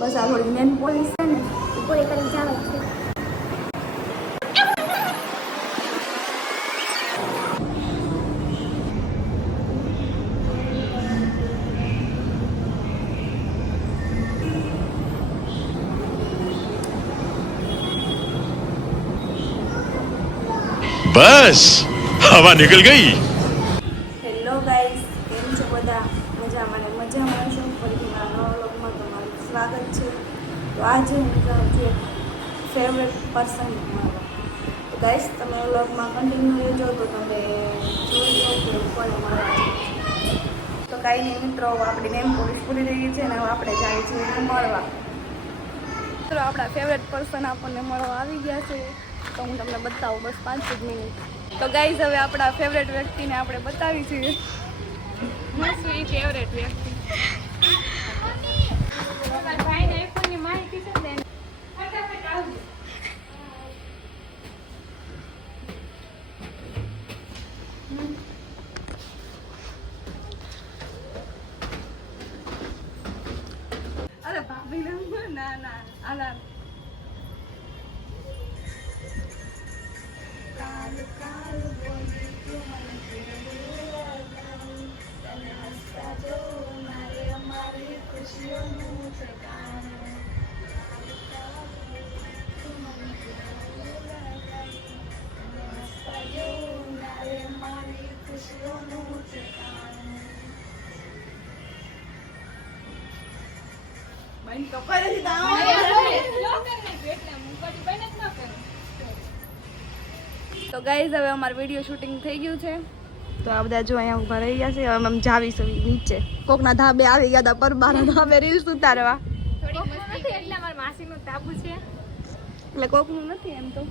બસ આ થોડી નેન પોલીસ છે ને પૂરી કરીને જવાનું છે. बस हवा निकल गई. હેલો ગાઈસ, કેમ છો બધા? મજામાં છું. ફરીથી મારા નવા વ્લોગમાં તમારું સ્વાગત છે. તો આજે હું જાઉં છું ફેવરેટ પર્સન મારો. તો ગાઈસ, તમે વ્લોગમાં કન્ટિન્યુ રહેજો તો તમે જોઈ લો કે કોને મળવા. તો કાંઈ નહીં મિત્રો, આપણી નેમ પોલીસ પૂરી રહી છે ને હવે આપણે જાય છે એને મળવા. મિત્રો, આપણા ફેવરેટ પર્સન આપણને મળવા આવી ગયા છે. તો હું તમને બતાવું બસ 5 જ મિનિટ. તો ગાઈઝ, હવે આપણા ફેવરેટ વ્યક્તિને આપણે બતાવી છીએ. હું છું એ ફેવરેટ વ્યક્તિ. ભાઈને આઈફોનની માહિતી છે ને ફટાફટ આવજો. અરે ભાભી ના ના આલા તો ગાઈઝ, હવે અમારું વિડીયો શૂટિંગ થઈ ગયું છે. તો આ બધા જો અહીંયા ઉભા રહી ગયા છે. હવે અમે જાવીશું નીચે. કોકના ધાબે આવી ગયા હતા પરબાના ધાબે રીલ્સ ઉતારવા. એટલે અમારા માસીનું તાબુ છે એટલે કોકનું નથી એમ તો.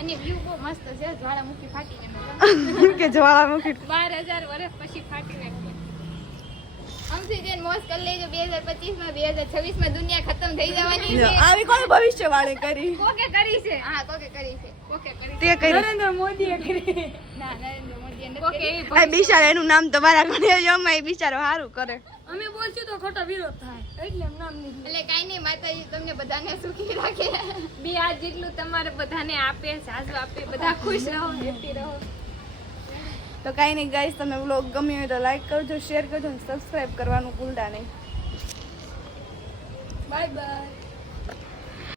અને વ્યૂ બહુ મસ્ત છે. જ્વાળામુખી ફાટી ગયો કે જ્વાળામુખી 12,000 વર્ષ પછી ફાટી નાખી. અમથી જેન મોજ કરી લેજો. 2025 માં 2026 માં દુનિયા ખતમ થઈ જવાની છે. આવી કોઈ ભવિષ્યવાણી કરી? કોકે કરી છે. હા, કોકે કરી છે. કોકે કરી તે કરી. નરેન્દ્ર મોદીએ કરી. ના, નરેન્દ્ર મોદીએ નથી. કોકે એવી આ બિચારા એનું નામ તમારા ઘરે જમાય બિચારો સારું કરે. અમે બોલશું તો ખોટો વિરોધ થાય એટલે એમ નામ નહીં. એટલે કાઈ નહીં, માતાજી તમને બધાને સુખી રાખે. બે આ જેટલું તમારે બધાને આપે, સાજુ આપે, બધા ખુશ રહો, હેપી રહો. તો કાંઈ નહીં ગાઈસ, તમે વ્લોગ ગમ્યો હોય તો લાઈક કરજો, શેર કરજો અને સબસ્ક્રાઈબ કરવાનું ભૂલતા નહીં. Bye bye.